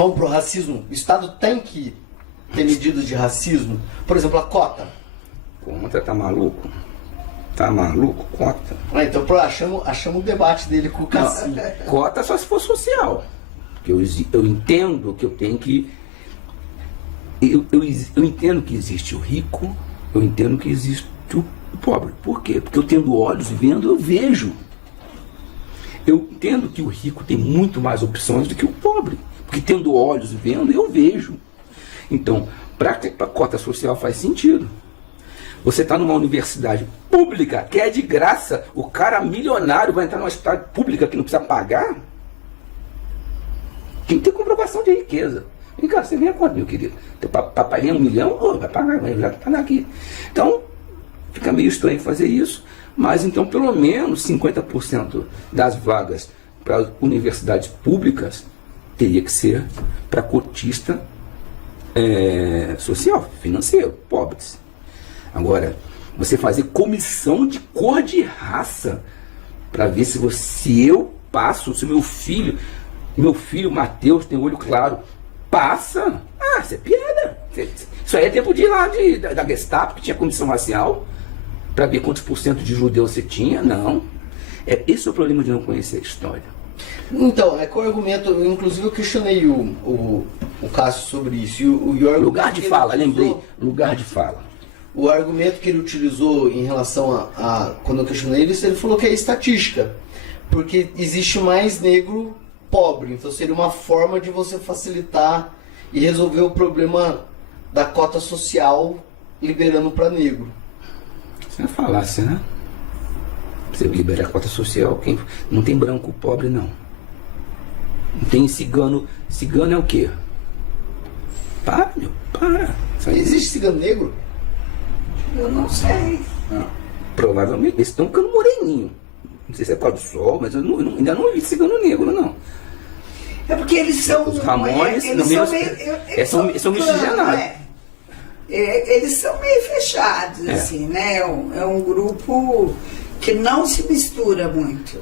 Vamos pro racismo. O Estado tem que ter medidas de racismo. Por exemplo, a cota. Conta, tá maluco? Tá maluco? Cota. Então achamos o debate dele com o Cassim. Cota só se for social. Porque eu entendo que eu tenho que... Eu entendo que existe o rico, eu entendo que existe o pobre. Por quê? Porque eu tendo olhos e vendo, eu vejo. Eu entendo que o rico tem muito mais opções do que o pobre. Porque tendo olhos e vendo, eu vejo. Então, para a cota social faz sentido. Você está numa universidade pública, que é de graça, o cara milionário vai entrar numa universidade pública que não precisa pagar? Tem que ter comprovação de riqueza. Vem cá, você ganha quanto, meu querido? Teu papai ganha 1 milhão? Oh, vai pagar, vai pagar aqui. Então, fica meio estranho fazer isso, mas então pelo menos 50% das vagas para universidades públicas teria que ser para cotista social, financeiro, pobres. Agora, você fazer comissão de cor de raça para ver se eu passo, se meu filho Matheus tem olho claro, passa. Ah, isso é piada. Isso aí é tempo de ir lá da Gestapo, que tinha comissão racial, para ver quantos por cento de judeu você tinha. Não. Esse é o problema de não conhecer a história. Então, é que o argumento, inclusive eu questionei o Cássio sobre isso. Lugar de fala, lembrei. Lugar de fala. O argumento que ele utilizou em relação quando eu questionei ele falou que é estatística. Porque existe mais negro pobre. Então seria uma forma de você facilitar e resolver o problema da cota social liberando para negro. Você vai falar assim, né? Você libera a cota social, não tem branco pobre, não. Não tem cigano. Cigano é o quê? Para, meu, para. Existe cigano negro? Eu não sei. Provavelmente. Eles estão ficando moreninho. Não sei se é por causa do sol, mas eu ainda não vi cigano negro, não. É porque eles são... Os Ramones são miscigenados. Eles são meio fechados, assim, né? É um grupo que não se mistura muito.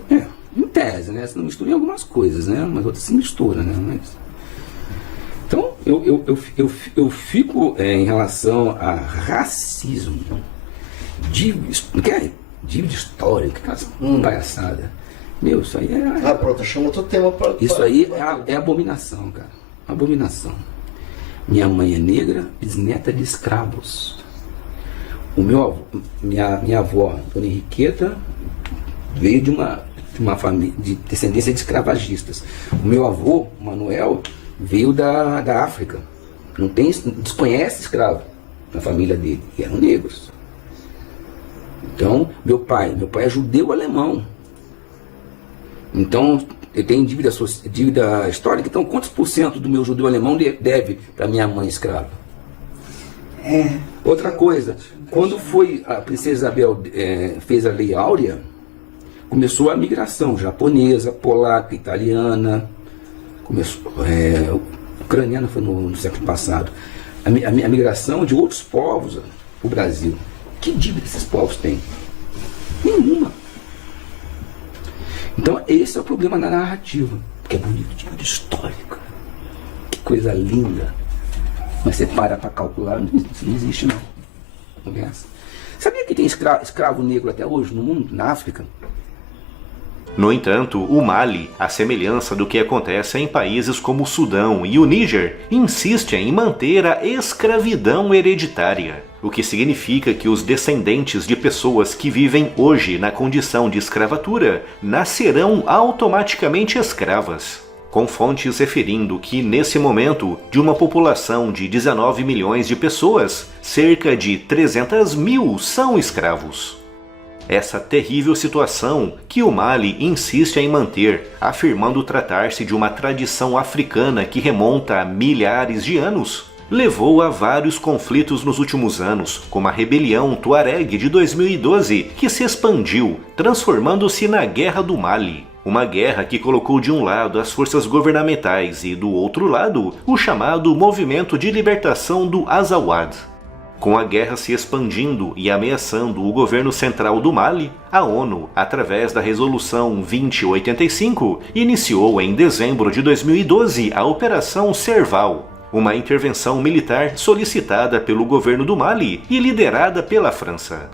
Em tese, né? Se não mistura em algumas coisas, né? Mas outras se misturam, né? Então, eu fico em relação a racismo, dívida histórica, aquela palhaçada. Meu, isso aí é... pronto, achamos outro tema para... Isso aí é abominação, cara. Abominação. Minha mãe é negra, bisneta de escravos. Minha avó, Dona Henriqueta, veio de uma família de descendência de escravagistas. O meu avô, Manuel, veio da África. Desconhece escravo na família dele, e eram negros. Então, meu pai é judeu-alemão. Então, eu tenho dívida histórica. Então, quantos por cento do meu judeu-alemão deve para minha mãe escrava? Outra coisa, quando foi a princesa Isabel fez a Lei Áurea, começou a migração japonesa, polaca, italiana, ucraniana foi no século passado. A migração de outros povos para o Brasil. Que dívida esses povos têm? Nenhuma. Então esse é o problema da narrativa, porque é bonito, dívida histórica. Que coisa linda. Mas você para calcular, não existe não. Conversa. Sabia que tem escravo negro até hoje no mundo, na África? No entanto, o Mali, à semelhança do que acontece em países como o Sudão e o Níger, insiste em manter a escravidão hereditária, o que significa que os descendentes de pessoas que vivem hoje na condição de escravatura nascerão automaticamente escravas, com fontes referindo que, nesse momento, de uma população de 19 milhões de pessoas, cerca de 300 mil são escravos. Essa terrível situação que o Mali insiste em manter, afirmando tratar-se de uma tradição africana que remonta a milhares de anos, levou a vários conflitos nos últimos anos, como a rebelião Tuareg de 2012, que se expandiu, transformando-se na Guerra do Mali. Uma guerra que colocou de um lado as forças governamentais e do outro lado o chamado Movimento de Libertação do Azawad. Com a guerra se expandindo e ameaçando o governo central do Mali, a ONU, através da Resolução 2085, iniciou em dezembro de 2012 a Operação Serval, uma intervenção militar solicitada pelo governo do Mali e liderada pela França.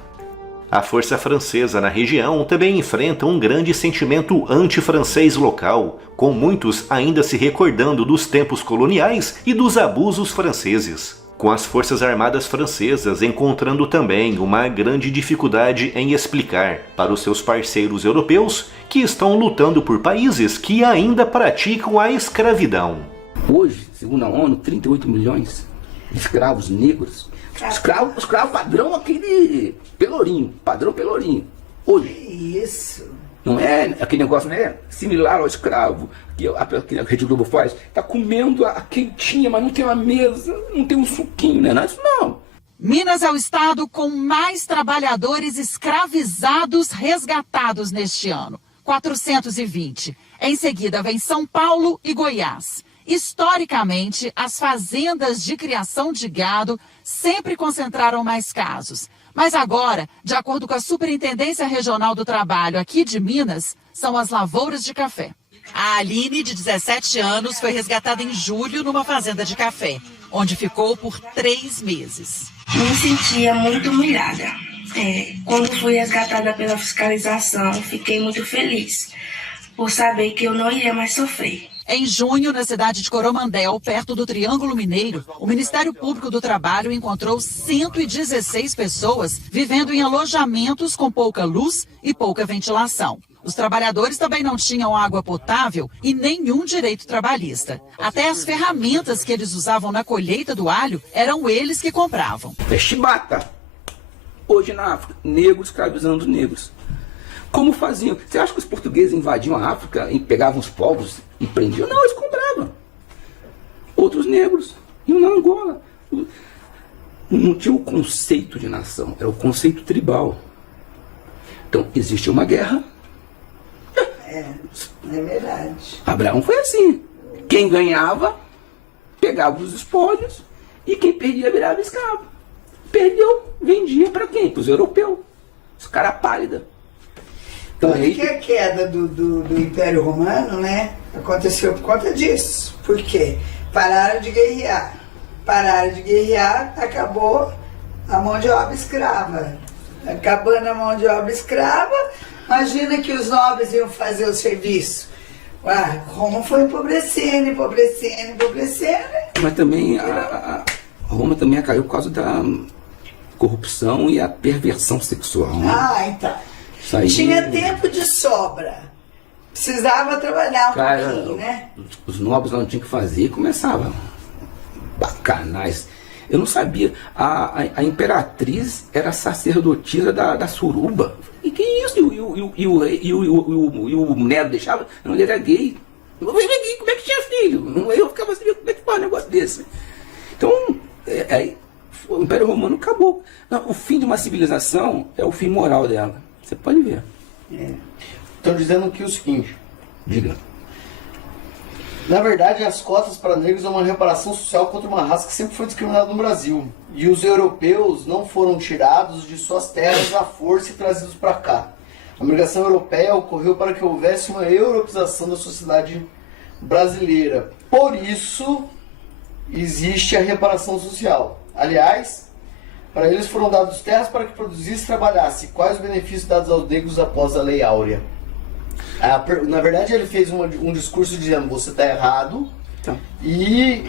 A força francesa na região também enfrenta um grande sentimento anti-francês local, com muitos ainda se recordando dos tempos coloniais e dos abusos franceses, com as forças armadas francesas encontrando também uma grande dificuldade em explicar para os seus parceiros europeus que estão lutando por países que ainda praticam a escravidão. Hoje, segundo a ONU, 38 milhões de escravos negros. Escravo padrão, aquele pelourinho, padrão pelourinho. Hoje. Isso. Não é aquele negócio, né? Similar ao escravo que a Rede Globo faz. Tá comendo a quentinha, mas não tem uma mesa, não tem um suquinho, né? Não é isso não. Minas é o estado com mais trabalhadores escravizados resgatados neste ano. 420. Em seguida vem São Paulo e Goiás. Historicamente, as fazendas de criação de gado sempre concentraram mais casos. Mas agora, de acordo com a Superintendência Regional do Trabalho aqui de Minas, são as lavouras de café. A Aline, de 17 anos, foi resgatada em julho numa fazenda de café, onde ficou por 3 meses. Me sentia muito humilhada. Quando fui resgatada pela fiscalização, fiquei muito feliz por saber que eu não ia mais sofrer. Em junho, na cidade de Coromandel, perto do Triângulo Mineiro, o Ministério Público do Trabalho encontrou 116 pessoas vivendo em alojamentos com pouca luz e pouca ventilação. Os trabalhadores também não tinham água potável e nenhum direito trabalhista. Até as ferramentas que eles usavam na colheita do alho eram eles que compravam. É chibata. Hoje na África, negros escravizando negros. Como faziam? Você acha que os portugueses invadiam a África e pegavam os povos e prendiam? Não, eles compravam. Outros negros iam na Angola. Não tinha o conceito de nação, era o conceito tribal. Então, existe uma guerra. É verdade. Abraão foi assim. Quem ganhava, pegava os espólios e quem perdia virava escravo. Perdeu, vendia para quem? Para os europeus. Os caras pálidos. Então, Porque a queda do Império Romano, né, aconteceu por conta disso. Por quê? Pararam de guerrear. Acabou a mão de obra escrava. Acabando a mão de obra escrava, imagina que os nobres iam fazer o serviço. Roma foi empobrecendo. Mas também a Roma também caiu por causa da corrupção e a perversão sexual. Né? Então. Aí... Tinha tempo de sobra. Precisava trabalhar pouquinho, né? Os nobres não tinham que fazer e começavam bacanais. Eu não sabia. A imperatriz era sacerdotisa da suruba. E que isso? E o neto deixava? Não, ele era gay. Como é que tinha filho? Eu ficava assim, como é que faz um negócio desse? Então, o Império Romano acabou. Não, o fim de uma civilização é o fim moral dela. Você pode ver. Estão dizendo aqui o seguinte. Diga. Na verdade, as cotas para negros é uma reparação social contra uma raça que sempre foi discriminada no Brasil. E os europeus não foram tirados de suas terras à força e trazidos para cá. A migração europeia ocorreu para que houvesse uma europeização da sociedade brasileira. Por isso, existe a reparação social. Aliás, para eles foram dados terras para que produzisse e trabalhasse. Quais os benefícios dados aos negros após a Lei Áurea? Na verdade, ele fez um discurso dizendo você está errado. Tá. E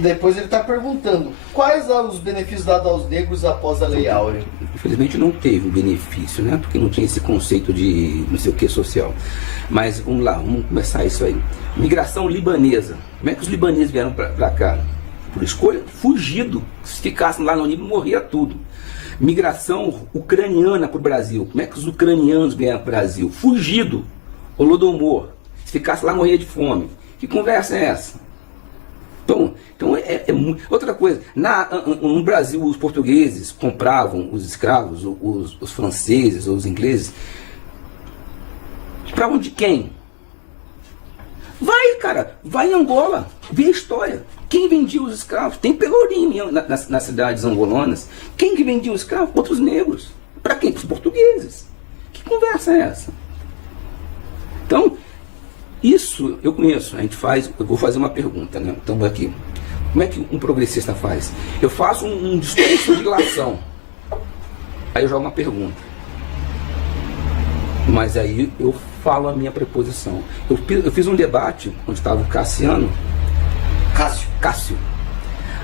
depois ele está perguntando quais os benefícios dados aos negros após a Lei Áurea. Infelizmente não teve o benefício, né? Porque não tinha esse conceito de não sei o que social. Mas vamos lá, vamos começar isso aí. Migração libanesa. Como é que os libaneses vieram para cá? Por escolha? Fugido. Se ficassem lá no Líbano, morria tudo. Migração ucraniana para o Brasil. Como é que os ucranianos vieram para o Brasil? Fugido. Holodomor. Se ficasse lá, morria de fome. Que conversa é essa? Então outra coisa. No Brasil, os portugueses compravam os escravos, os franceses, os ingleses. Escravam de quem? Vai, cara, vai em Angola, vê a história. Quem vendia os escravos? Tem pelourinho nas cidades angolanas. Quem que vendia os escravos? Outros negros. Para quem? Para os portugueses. Que conversa é essa? Então, isso eu conheço. A gente faz, eu vou fazer uma pergunta, né? Estamos aqui. Como é que um progressista faz? Eu faço um discurso de ilação. Aí eu jogo uma pergunta. Mas aí eu falo a minha preposição. Eu fiz um debate onde estava o Cássio,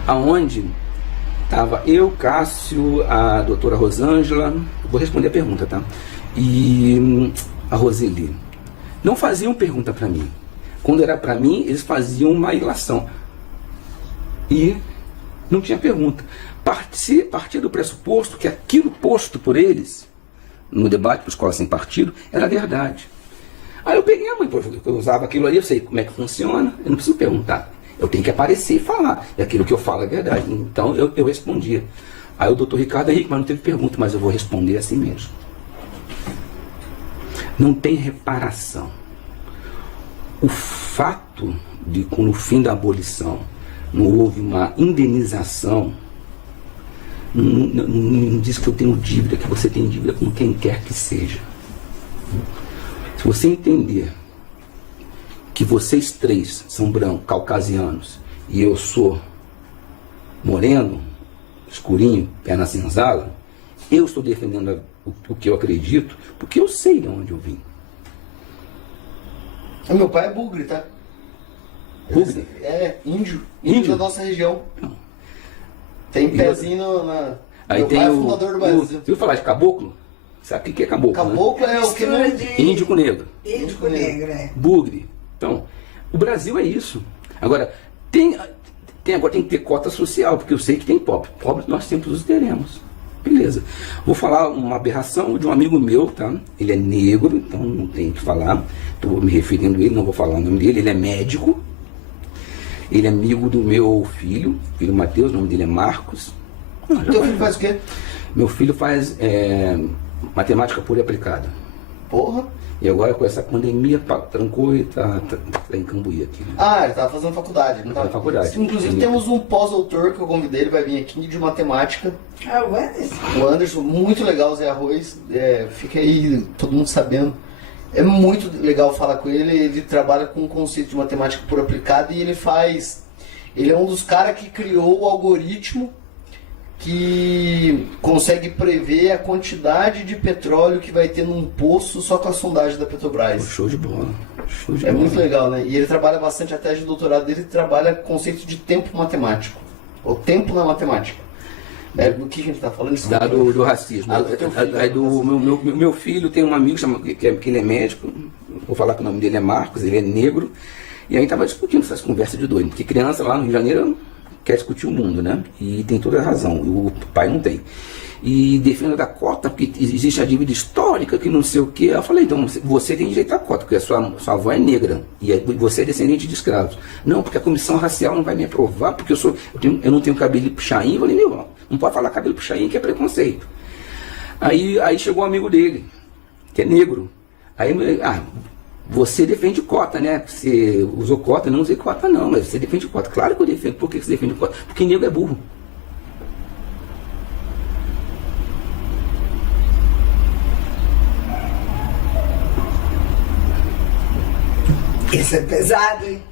aonde estava eu, Cássio, a doutora Rosângela, vou responder a pergunta, tá? E a Roseli. Não faziam pergunta para mim. Quando era para mim, eles faziam uma ilação. E não tinha pergunta. Partia do pressuposto que aquilo posto por eles, no debate para Escola Sem Partido, era verdade. Aí eu peguei a mãe, eu usava aquilo ali, eu sei como é que funciona, eu não preciso perguntar. Eu tenho que aparecer e falar. E aquilo que eu falo é verdade. Então eu respondia. Aí o doutor Ricardo Henrique, mas não teve pergunta, mas eu vou responder assim mesmo. Não tem reparação. O fato de, com o fim da abolição, não houve uma indenização, não diz que eu tenho dívida, que você tem dívida com quem quer que seja. Se você entender que vocês três são brancos, caucasianos, e eu sou moreno, escurinho, pé na senzala, eu estou defendendo o que eu acredito, porque eu sei de onde eu vim. Meu pai é bugre, tá? Bugre? É, índio da nossa região. Não. Tem pezinho na... Aí Meu tem pai é fundador do Brasil. Você ouviu falar de caboclo? Sabe o que é caboclo? Caboclo né? é o que não... Índio com negro. Índio com negro, é. Bugre. Então, o Brasil é isso. Agora, agora tem que ter cota social, porque eu sei que tem pobre. Pobre nós sempre os teremos. Beleza. Vou falar uma aberração de um amigo meu, tá? Ele é negro, então não tem o que falar. Estou me referindo a ele, não vou falar o nome dele. Ele é médico. Ele é amigo do meu filho Mateus, o nome dele é Marcos. Teu filho faz o quê? Meu filho faz matemática pura e aplicada. Porra. E agora com essa pandemia, trancou e tá em Cambuí aqui. Né? Ah, ele tava fazendo faculdade, não tava? Faculdade. Inclusive temos um pós-doutor que eu convidei, ele vai vir aqui de matemática. Ah, o Anderson. O Anderson, muito legal, Zé Arroz. Fica aí, todo mundo sabendo. É muito legal falar com ele. Ele trabalha com o conceito de matemática pura aplicada e ele é um dos caras que criou o algoritmo que consegue prever a quantidade de petróleo que vai ter num poço só com a sondagem da Petrobras. Show de bola. Show de É bola. muito legal, né? E ele trabalha bastante, a tese de doutorado dele trabalha conceito de tempo matemático. O tempo na matemática. Do que a gente está falando? Do racismo. Do teu filho. Meu filho tem um amigo que ele é médico, vou falar que o nome dele é Marcos, ele é negro, e aí estava discutindo essas conversas de doido, porque criança lá no Rio de Janeiro quer discutir o mundo, né? E tem toda a razão, o pai não tem. E defenda da cota, porque existe a dívida histórica, que não sei o quê. Eu falei, então você tem direito à cota, porque a sua avó é negra, e você é descendente de escravos. Não, porque a comissão racial não vai me aprovar, porque eu não tenho cabelo puxainho. Eu falei, meu, não pode falar cabelo puxainho, que é preconceito. Aí chegou um amigo dele, que é negro. Aí, você defende cota, né? Você usou cota, não usei cota não, mas você defende cota. Claro que eu defendo. Por que você defende cota? Porque negro é burro. Isso é pesado, hein?